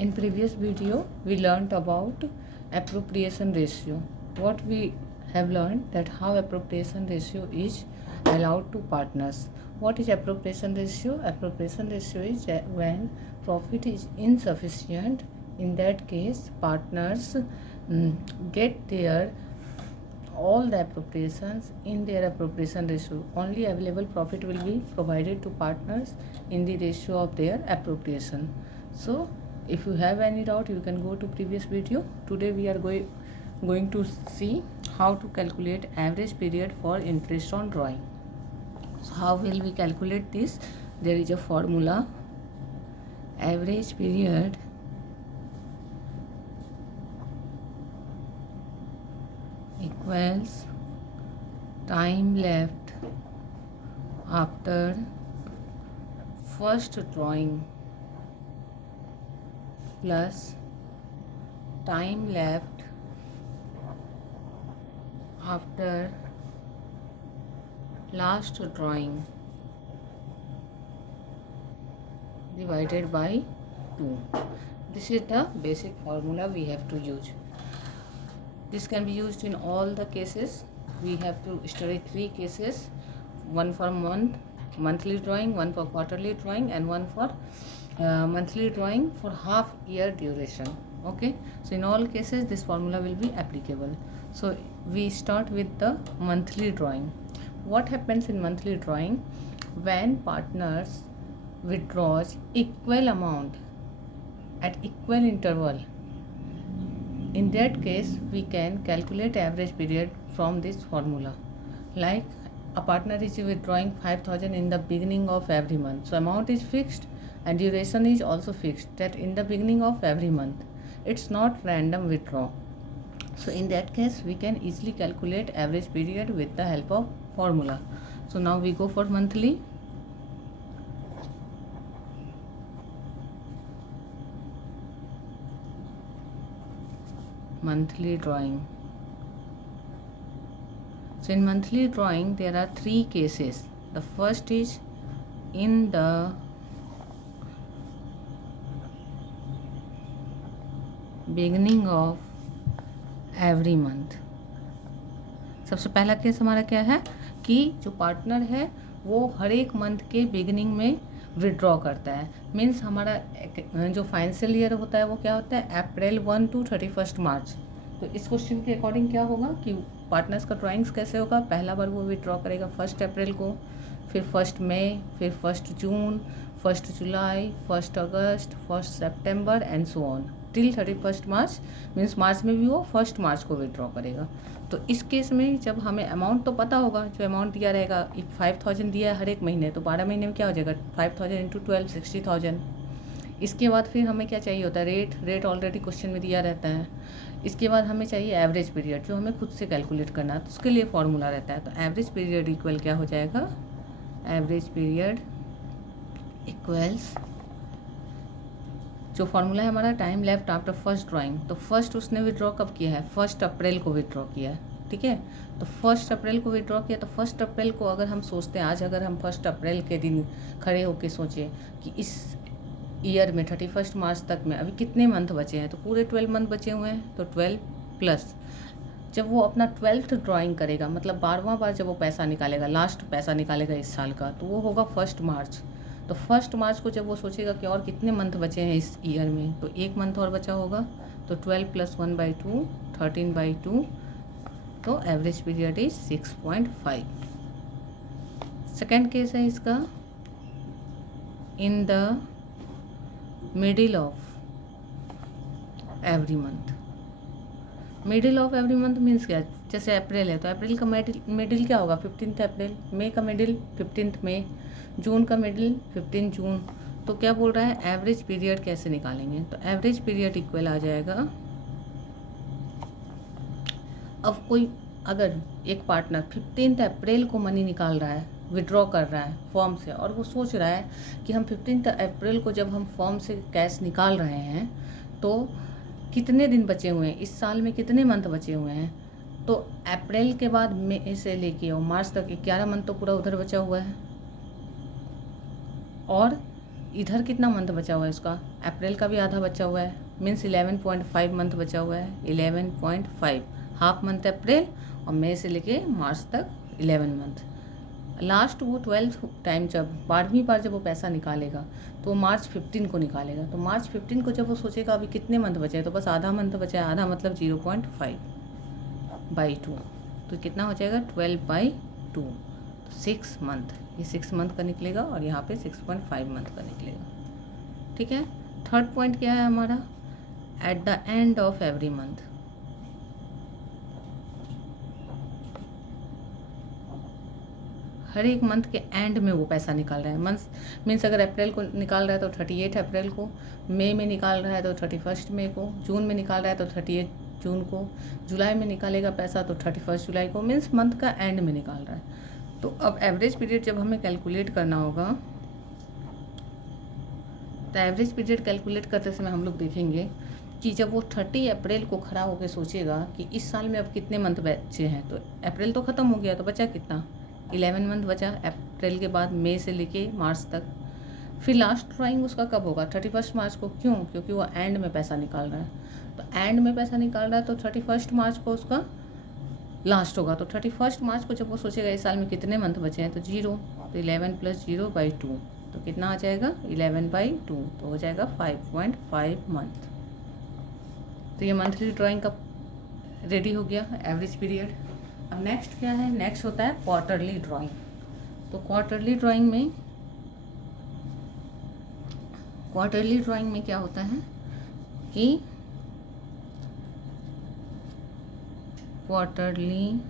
In previous video, we learnt about appropriation ratio. What we have learned that how appropriation ratio is allowed to partners. What is appropriation ratio? Appropriation ratio is when profit is insufficient. In that case, partners get their all the appropriations in their appropriation ratio. Only available profit will be provided to partners in the ratio of their appropriation. So if you have any doubt, you can go to previous video. Today we are going to see how to calculate average period for interest on drawing. So how will we calculate this? There is a formula. Average period equals time left after first drawing plus time left after last drawing divided by 2. This is the basic formula we have to use. This can be used in all the cases. We have to study 3 cases, one for monthly drawing, one for quarterly drawing, and one for monthly drawing for half year duration. Okay, so in all cases this formula will be applicable. So we start with the monthly drawing. What happens in monthly drawing? When partners withdraws equal amount at equal interval, in that case we can calculate average period from this formula. Like a partner is withdrawing 5,000 in the beginning of every month, so amount is fixed and duration is also fixed, that in the beginning of every month. It's not random withdrawal. So in that case we can easily calculate average period with the help of formula. So now we go for monthly. Monthly drawing. So in monthly drawing there are 3 cases. The first is in the beginning of every month. सबसे पहला case हमारा क्या है कि जो partner है वो हर एक मंथ के बिगिनिंग में विड्रॉ करता है. मीन्स हमारा जो फाइनेंशियल ईयर होता है वो क्या होता है अप्रैल 1 to 31 मार्च. तो इस क्वेश्चन के अकॉर्डिंग क्या होगा कि पार्टनर्स का ड्राइंग्स कैसे होगा. पहला बार वो विड्रॉ करेगा 1 अप्रैल को, फिर 1 मई, फिर 1 जून, 1 जुलाई, 1 अगस्त, 1 सितंबर and so on till 31 March. Means मार्च में भी वो 1 मार्च को विड्रॉ करेगा. तो इस केस में जब हमें अमाउंट तो पता होगा, जो अमाउंट दिया रहेगा 5,000 दिया है हर एक महीने, तो 12 महीने में क्या हो जाएगा 5,000 इंटू 12 60,000. इसके बाद फिर हमें क्या चाहिए होता है रेट ऑलरेडी क्वेश्चन में दिया रहता है. इसके बाद हमें चाहिए एवरेज पीरियड, जो हमें खुद से कैलकुलेट करना है, तो उसके लिए फॉर्मूला रहता है. तो एवरेज पीरियड इक्वल क्या हो जाएगा, एवरेज पीरियड इक्वल्स जो फॉर्मूला है हमारा time left after first drawing. तो फर्स्ट उसने विड्रॉ कब किया है 1 अप्रैल को विड्रॉ किया है. ठीक है, तो 1 अप्रैल को विड्रॉ किया. तो 1 अप्रैल को अगर हम सोचते हैं, आज अगर हम 1 अप्रैल के दिन खड़े होकर सोचें कि इस ईयर में 31 मार्च तक में अभी कितने मंथ बचे हैं, तो पूरे 12 मंथ बचे हुए हैं. तो 12 प्लस जब वो अपना 12th ड्राइंग करेगा, मतलब 12वां बार जब वो पैसा निकालेगा, लास्ट पैसा निकालेगा इस साल का, तो वो होगा 1 मार्च. तो 1 मार्च को जब वो सोचेगा कि और कितने मंथ बचे हैं इस ईयर में, तो 1 मंथ और बचा होगा. तो 12 + 1/2 13/2. तो average period is 6.5. Second case है इसका in the middle of every month. Middle of every month means क्या, जैसे अप्रैल है तो अप्रैल का मिडिल क्या होगा 15 अप्रैल, मई का मिडिल 15 मई, जून का मिडिल 15 जून. तो क्या बोल रहा है एवरेज पीरियड कैसे निकालेंगे. तो एवरेज पीरियड इक्वल आ जाएगा. अब कोई अगर एक पार्टनर 15 अप्रैल को मनी निकाल रहा है, विड्रॉ कर रहा है फॉर्म से, और वो सोच रहा है कि हम 15 अप्रैल को जब हम फॉर्म से कैश निकाल रहे हैं तो कितने दिन बचे हुए हैं, इस साल में कितने मंथ बचे हुए हैं. तो अप्रैल के बाद मई से लेके और मार्च तक 11 मंथ तो पूरा उधर बचा हुआ है, और इधर कितना मंथ बचा हुआ है इसका, अप्रैल का भी आधा बचा हुआ है, मीन्स 11.5 मंथ बचा हुआ है, 11.5 हाफ मंथ अप्रैल, और मई से लेके मार्च तक 11 मंथ। लास्ट वो 12th टाइम जब 12वीं बार जब वो पैसा निकालेगा तो मार्च 15 को निकालेगा। तो मार्च 15 को जब वो सोचेगा अभी कितने मंथ बचे हैं, तो बस आधा मंथ बचा है, आधा मतलब 0.5/2, तो कितना हो जाएगा 12/2, तो 6 मंथ, ये 6 मंथ का निकलेगा और यहाँ पे 6.5 मंथ का निकलेगा। ठीक है। थर्ड पॉइंट क्या है हमारा, at the end of every month. हर एक मंथ के एंड में वो पैसा निकाल रहा है। मंथ मीन्स अगर अप्रैल को निकाल रहा है तो 38 अप्रैल को, मई में निकाल रहा है तो 31 मई को, जून में निकाल रहा है तो 38 जून को, जुलाई में निकालेगा पैसा तो 31 जुलाई को, मीन्स मंथ का एंड में निकाल रहा है। तो अब एवरेज पीरियड जब हमें कैलकुलेट करना होगा, तो एवरेज पीरियड कैलकुलेट करते समय हम लोग देखेंगे कि जब वो 30 अप्रैल को खड़ा होकर सोचेगा कि इस साल में अब कितने मंथ बचे हैं, तो अप्रैल तो ख़त्म हो गया, तो बचा कितना, 11 मंथ बचा अप्रैल के बाद, मई से लेके मार्च तक। फिर लास्ट ड्राइंग उसका कब होगा, 31 मार्च को। क्यों, क्योंकि वो एंड में पैसा निकाल रहा है, तो एंड में पैसा निकाल रहा है तो 31 मार्च को उसका लास्ट होगा। तो 31 मार्च को जब वो सोचेगा इस साल में कितने मंथ बचे हैं, तो 0, तो 11 + 0/2, तो कितना आ जाएगा 11/2, तो हो जाएगा 5.5 मंथ। तो ये मंथली ड्राइंग का रेडी हो गया, एवरेज पीरियड। अब नेक्स्ट क्या है, नेक्स्ट होता है क्वार्टरली ड्राइंग। तो क्वार्टरली ड्राइंग में क्या होता है कि क्वार्टरली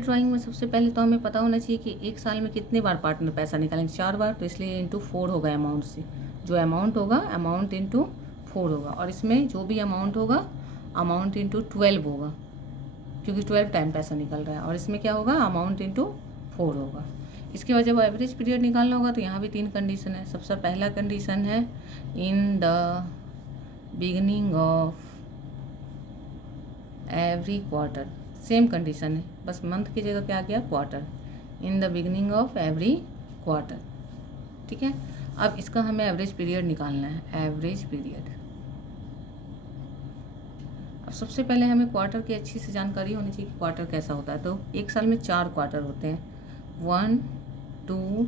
ड्राइंग में सबसे पहले तो हमें पता होना चाहिए कि एक साल में कितने बार पार्टनर पैसा निकालेंगे, 4 बार, तो इसलिए इंटू 4 होगा अमाउंट से, जो अमाउंट होगा अमाउंट इंटू 4 होगा, और इसमें जो भी अमाउंट होगा अमाउंट इंटू 12 होगा, क्योंकि 12 टाइम पैसा निकल रहा है, और इसमें क्या होगा अमाउंट इंटू 4 होगा। इसके बाद जब एवरेज पीरियड निकालना होगा तो यहाँ भी 3 कंडीशन है। सबसे पहला कंडीशन है in the beginning of every quarter, same condition है, बस मंथ की जगह क्या आ गया quarter, in the beginning of every quarter. ठीक है। अब इसका हमें एवरेज पीरियड निकालना है, एवरेज पीरियड। अब सबसे पहले हमें क्वार्टर की अच्छी से जानकारी होनी चाहिए कि क्वार्टर कैसा होता है। तो एक साल में 4 क्वार्टर होते हैं, 1 2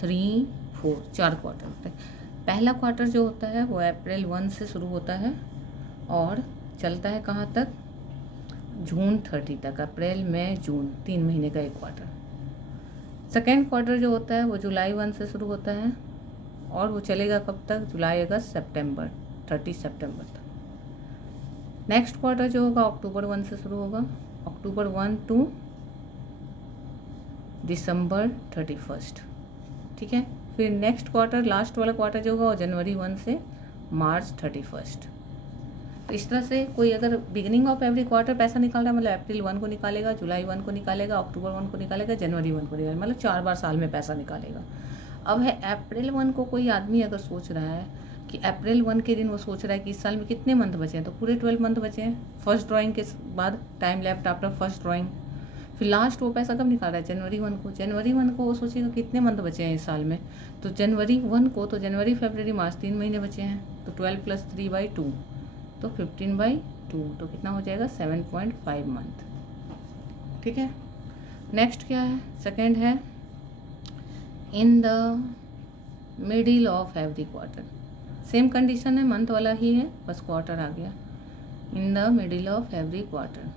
3 4, 4 क्वार्टर होते हैं। पहला क्वार्टर जो होता है वो अप्रैल 1 से शुरू होता है और चलता है कहाँ तक, जून 30 तक, अप्रैल मई जून, 3 महीने का एक क्वार्टर। सेकेंड क्वार्टर जो होता है वो जुलाई 1 से शुरू होता है और वो चलेगा कब तक, जुलाई अगस्त सितंबर, 30 सितंबर तक। नेक्स्ट क्वार्टर जो होगा अक्टूबर 1 से शुरू होगा, अक्टूबर 1 टू दिसंबर 31। ठीक है। फिर नेक्स्ट क्वार्टर, लास्ट वाला क्वार्टर जो होगा वो जनवरी 1 से मार्च 31। तो इस तरह से कोई अगर बिगिनिंग ऑफ एवरी क्वार्टर पैसा निकाल रहा है, मतलब अप्रैल 1 को निकालेगा, जुलाई 1 को निकालेगा, अक्टूबर 1 को निकालेगा, जनवरी 1 को निकालेगा, मतलब 4 बार साल में पैसा निकालेगा। अब है अप्रैल 1 को कोई आदमी अगर सोच रहा है कि अप्रैल 1 के दिन वो सोच रहा है कि इस साल में कितने मंथ बचे हैं, तो पूरे 12 मंथ बचे हैं फर्स्ट ड्राइंग के बाद, time left after first drawing. फिर लास्ट वो पैसा कब निकाल रहा है, जनवरी 1 को। जनवरी 1 को वो सोचेगा कितने मंथ बचे हैं इस साल में, तो जनवरी 1 को, तो जनवरी फरवरी मार्च 3 महीने बचे हैं, तो 12 + 3/2, तो 15/2, तो कितना हो जाएगा 7.5 मंथ। ठीक है। नेक्स्ट क्या है, सेकेंड है in the middle of every quarter. Same condition है, मंथ वाला ही है, बस क्वार्टर आ गया। In the middle of every quarter,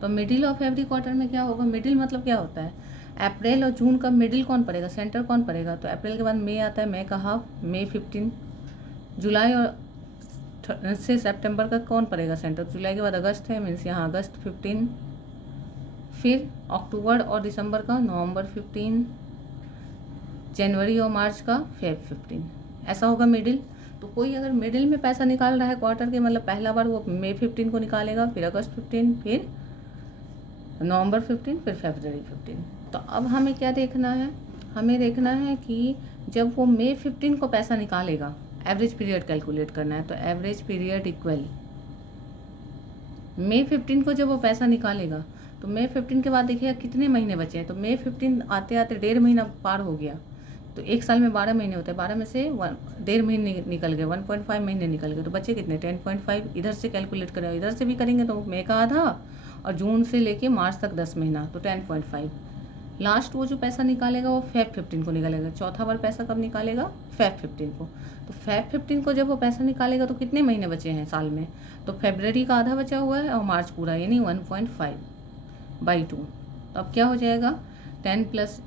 तो मिडिल ऑफ एवरी क्वार्टर में क्या होगा, मिडिल मतलब क्या होता है, अप्रैल और जून का मिडिल कौन पड़ेगा, सेंटर कौन पड़ेगा, तो अप्रैल के बाद मई आता है, मई का हाफ, मई 15, जुलाई और से सितंबर का कौन पड़ेगा सेंटर, जुलाई के बाद अगस्त है, मीन्स यहाँ अगस्त 15, फिर अक्टूबर और दिसंबर का नवंबर 15, जनवरी और मार्च का फेब 15, ऐसा होगा मिडिल। तो कोई अगर मिडिल में पैसा निकाल रहा है क्वार्टर के, मतलब पहला बार वो मई 15 को निकालेगा, फिर अगस्त 15, फिर नवंबर 15, फिर फरवरी 15। तो अब हमें क्या देखना है, हमें देखना है कि जब वो मई 15 को पैसा निकालेगा, एवरेज पीरियड कैलकुलेट करना है, तो एवरेज पीरियड इक्वल मई 15 को जब वो पैसा निकालेगा, तो मई 15 के बाद देखिएगा कितने महीने बचे हैं, तो मई 15 आते आते 1.5 महीना पार हो गया, तो एक साल में 12 महीने होते हैं, 12 में से 1.5 महीने निकल गए, 1.5 महीने निकल गए, तो बचे कितने 10.5। इधर से कैलकुलेट करें, इधर से भी करेंगे तो मई का आधा और जून से लेके मार्च तक 10 महीना, तो 10.5। लास्ट वो जो पैसा निकालेगा वो Feb 15 को निकालेगा। चौथा बार पैसा कब निकालेगा? Feb 15 को। तो Feb 15 को जब वो पैसा निकालेगा तो कितने महीने बचे हैं साल में? तो फरवरी का आधा बचा हुआ है और मार्च पूरा, यानी 1.5/2। तो अब क्या हो जाएगा? 10 +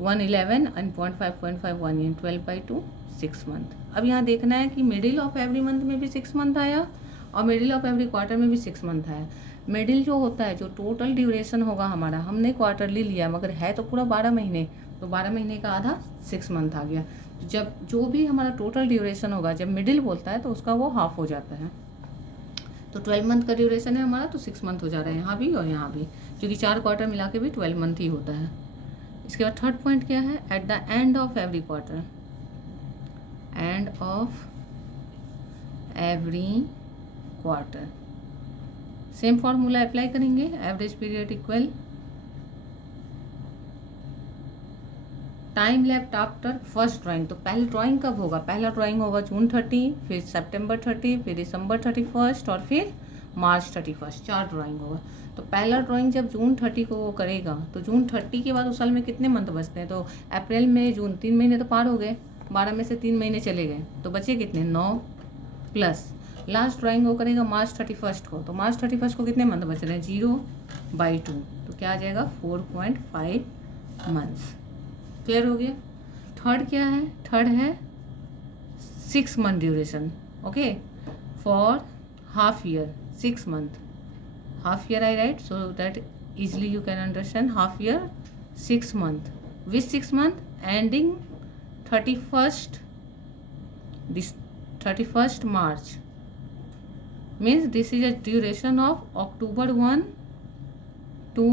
1 11 and 0.5 1 यानी 12/2 6 मंथ। अब यहाँ देखना है कि मिडिल ऑफ एवरी मंथ में भी 6 मंथ आया और मिडिल ऑफ एवरी क्वार्टर में भी 6 मंथ आया। मिडिल जो होता है, जो टोटल ड्यूरेशन होगा हमारा, हमने क्वार्टरली लिया मगर है तो पूरा 12 महीने, तो 12 महीने का आधा 6 मंथ आ गया। जब जो भी हमारा टोटल ड्यूरेशन होगा, जब मिडिल बोलता है तो उसका वो हाफ हो जाता है। तो 12 मंथ का ड्यूरेशन है हमारा, तो 6 मंथ हो जा रहा है यहाँ भी और यहाँ भी, क्योंकि 4 क्वार्टर मिला के भी 12 मंथ ही होता है। इसके बाद थर्ड पॉइंट क्या है? At the end of every quarter, end of every quarter same formula apply करेंगे। Average period equal time left after first drawing. तो पहले ड्राइंग कब होगा? पहला ड्राइंग होगा जून 30, फिर सितंबर 30, फिर दिसंबर 31 और फिर मार्च 31, 4 ड्राइंग होगा। तो पहला ड्राइंग जब जून 30 को वो करेगा तो जून 30 के बाद उस साल में कितने मंथ बचते हैं? तो अप्रैल मई जून 3 महीने तो पार हो गए, 12 में से 3 महीने चले गए, तो बचे कितने? 9 प्लस लास्ट ड्राइंग वो करेगा मार्च 31 को, तो मार्च 31 को कितने मंथ बच रहे हैं? 0/2, तो क्या आ जाएगा? 4.5 मंथ्स। क्लियर हो गया? थर्ड क्या है? थर्ड है 6 month duration. Okay, for half year 6 month, half year I write so that easily you can understand. Half year 6 month, which 6 month ending 31st March, means this is a duration of October 1 to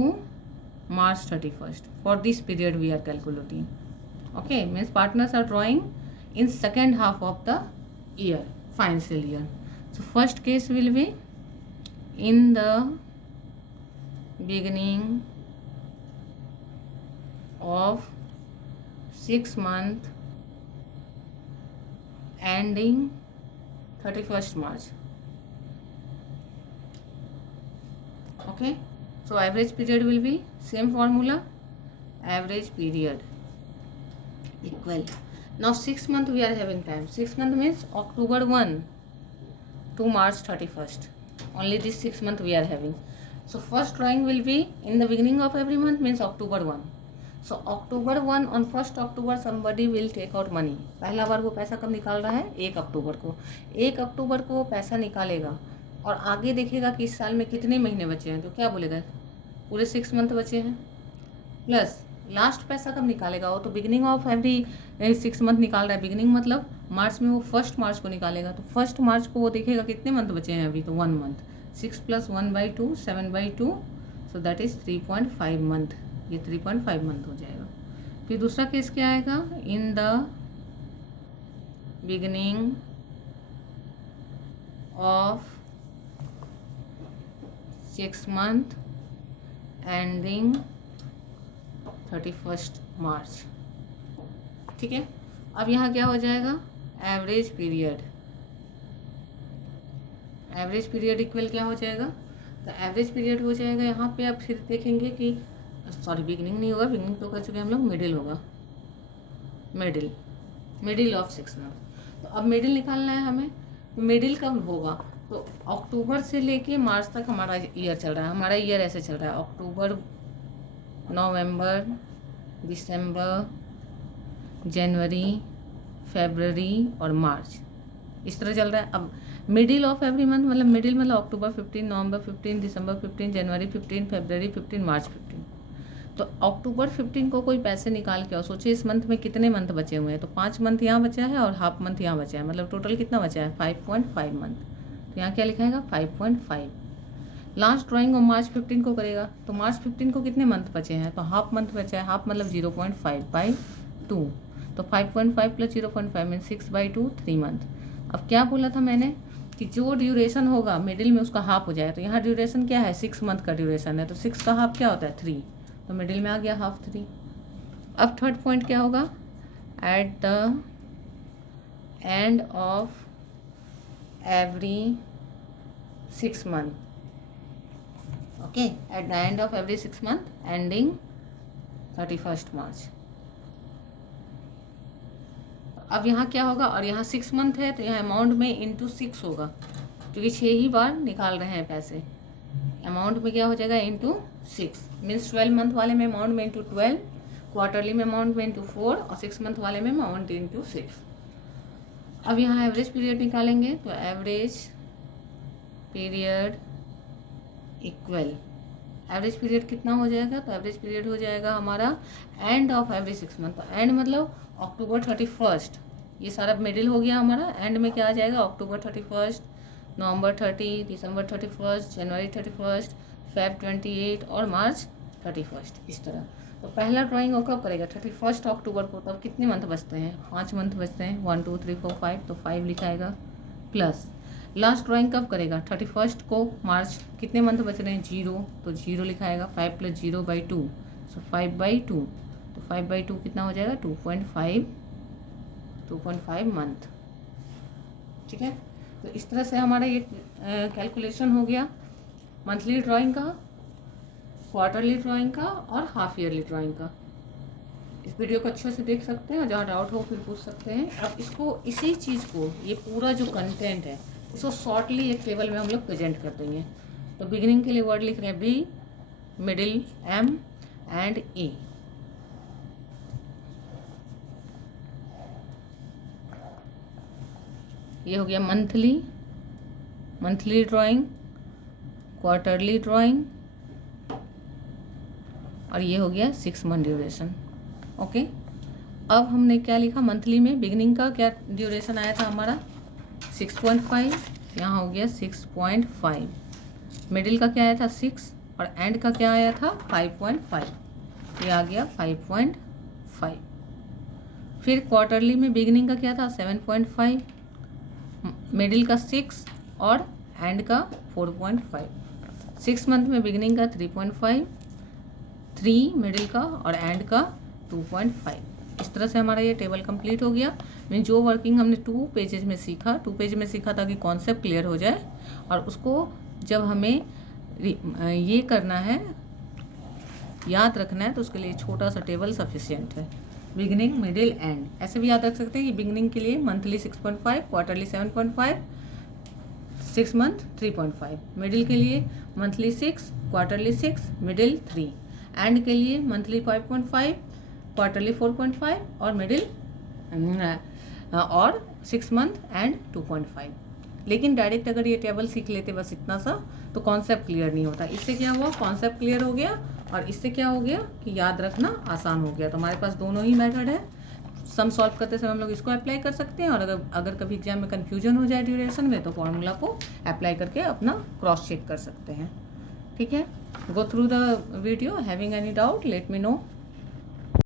March 31st. For this period we are calculating. Okay, means partners are drawing in second half of the year, financial year. So first case will be in the beginning of 6 month ending 31st March. Okay, so average period will be same formula, average period equal. Now 6 month we are having time. 6 month means October 1 to March 31st. Only this 6 month we are having. So first drawing will be in the beginning of every month, means October 1. So October 1, on 1st October somebody will take out money. पहला बार वो पैसा कब निकाल रहा है? 1 अक्टूबर को। 1 अक्टूबर को पैसा निकालेगा और आगे देखेगा कि इस साल में कितने महीने बचे हैं, तो क्या बोलेगा? पूरे 6 मंथ बचे हैं। प्लस लास्ट पैसा कब निकालेगा? वो तो बिगिनिंग ऑफ एवरी 6 मंथ निकाल रहा है। बिगिनिंग मतलब मार्च में वो 1 मार्च को निकालेगा, तो 1 मार्च को वो देखेगा कितने मंथ बचे हैं अभी, तो 1 month. 6 + 1/2 7/2, so that is 3.5 month. ये 3.5 मंथ हो जाएगा। फिर दूसरा केस क्या आएगा? In the beginning of 6 month ending 31st मार्च। ठीक है, अब यहाँ क्या हो जाएगा? Average period. Average period equal क्या हो जाएगा? तो एवरेज पीरियड हो जाएगा यहाँ पे। अब फिर देखेंगे कि सॉरी बिगिनिंग नहीं होगा, बिगिनिंग तो कर चुके हम लोग, मिडिल होगा। Middle of 6 month. तो अब मिडिल निकालना है हमें। मिडिल कब होगा? तो अक्टूबर से लेके मार्च तक हमारा ईयर चल रहा है। हमारा ईयर ऐसे चल रहा है, अक्टूबर, नवंबर, दिसंबर, जनवरी, फरवरी और मार्च, इस तरह चल रहा है। अब मिडिल ऑफ एवरी मंथ मतलब मिडिल मतलब अक्टूबर 15, नवंबर 15, दिसंबर 15, जनवरी 15, फरवरी 15, मार्च 15। तो अक्टूबर 15 को कोई पैसे निकाल के और सोचिए इस मंथ में कितने मंथ बचे हुए हैं, तो 5 मंथ यहाँ बचा है और हाफ मंथ यहाँ बचा है, मतलब टोटल कितना बचा है? 5.5 मंथ। तो यहाँ क्या लिखाएगा? 5.5। लास्ट ड्राइंग वो मार्च 15 को करेगा, तो मार्च 15 को कितने मंथ बचे हैं? तो हाफ मंथ बचा है। हाफ मतलब 0.5/2, तो 5.5 + 0.5 मीन 6/2, 3 मंथ। अब क्या बोला था मैंने कि जो ड्यूरेशन होगा मिडिल में उसका हाफ हो जाए। तो यहाँ ड्यूरेशन क्या है? 6 मंथ का ड्यूरेशन है, तो 6 का हाफ क्या होता है? 3, तो मिडिल में आ गया हाफ 3। अब थर्ड पॉइंट क्या होगा? at the end of every 6 month. Okay, at the end of every 6 month ending 31st March. अब यहाँ क्या होगा, और यहाँ 6 मंथ है तो यहाँ अमाउंट में इंटू 6 होगा, क्योंकि 6 ही बार निकाल रहे हैं पैसे। अमाउंट में क्या हो जाएगा, इंटू 6 मीन्स 12 मंथ वाले में अमाउंट में इंटू 12, क्वार्टरली में अमाउंट में इंटू 4 और 6 मंथ वाले में अमाउंट इंटू 6। अब यहाँ एवरेज पीरियड निकालेंगे तो average period equal, average period कितना हो जाएगा, तो एवरेज पीरियड हो जाएगा हमारा एंड ऑफ एवरी 6 मंथ। तो एंड मतलब अक्टूबर 31st, ये सारा मिडिल हो गया हमारा। एंड में क्या आ जाएगा, अक्टूबर 31st, नवंबर 30, दिसंबर 31st, जनवरी 31st, फेब 28 और मार्च 31st, इस तरह। तो पहला ड्राइंग वो कब करेगा, 31 अक्टूबर को। तब कितने मंथ बचते हैं, 5 मंथ बचते हैं, 1 2 3 4 5, तो 5 लिखाएगा प्लस। लास्ट ड्राइंग कब करेगा, 31 को मार्च, कितने मंथ बच रहे हैं, 0, तो 0 लिखाएगा। 5 + 0/2, सो 5/2, तो 5/2 कितना हो जाएगा, 2.5 मंथ। ठीक है, तो इस तरह से हमारा ये कैलकुलेशन हो गया मंथली ड्राइंग का, क्वार्टरली ड्राइंग का और हाफ ईयरली ड्राइंग का। इस वीडियो को अच्छे से देख सकते हैं और जहाँ डाउट हो फिर पूछ सकते हैं। अब इसको, इसी चीज़ को, ये पूरा जो कंटेंट है उसको शॉर्टली एक टेबल में हम लोग प्रेजेंट कर देंगे। तो बिगिनिंग के लिए वर्ड लिख रहे हैं B, middle M and A। ये हो गया मंथली ड्राइंग, क्वार्टरली ड्राइंग और ये हो गया 6 मंथ ड्यूरेशन। ओके, अब हमने क्या लिखा, मंथली में बिगिनिंग का क्या ड्यूरेशन आया था हमारा 6.5, यहाँ हो गया 6.5। मिडिल का क्या आया था 6 और एंड का क्या आया था 5.5, ये आ गया 5.5। फिर क्वार्टरली में बिगिनिंग का क्या था 7.5, मिडिल का 6 और एंड का 4.5। 6 मंथ में बिगिनिंग का 3.5, 3 मिडिल का और एंड का 2.5। इस तरह से हमारा ये टेबल कंप्लीट हो गया। मीन जो वर्किंग हमने 2 पेजेज में सीखा, 2 पेज में सीखा ताकि कॉन्सेप्ट क्लियर हो जाए, और उसको जब हमें ये करना है, याद रखना है, तो उसके लिए छोटा सा टेबल सफिशिएंट है। बिगिनिंग, मिडिल, एंड, ऐसे भी याद रख सकते हैं कि बिगिनिंग के लिए मंथली 6.5, क्वार्टरली 7.5, 6 मंथ 3.5, मिडिल के लिए मंथली 6, क्वार्टरली 6, मिडिल 3, एंड के लिए मंथली 5.5, क्वार्टरली 4.5 और मिडिल और 6 मंथ एंड 2.5। लेकिन डायरेक्ट अगर ये टेबल सीख लेते बस इतना सा, तो कॉन्सेप्ट क्लियर नहीं होता। इससे क्या हुआ, कॉन्सेप्ट क्लियर हो गया और इससे क्या हो गया कि याद रखना आसान हो गया। तो हमारे पास दोनों ही मेथड है। सम सॉल्व करते समय हम लोग इसको अप्लाई कर सकते हैं, और अगर कभी एग्जाम में कन्फ्यूजन हो जाए ड्यूरेशन में, तो फॉर्मूला को अप्लाई करके अपना क्रॉस चेक कर सकते हैं। ठीक है, go through the video, having any doubt let me know.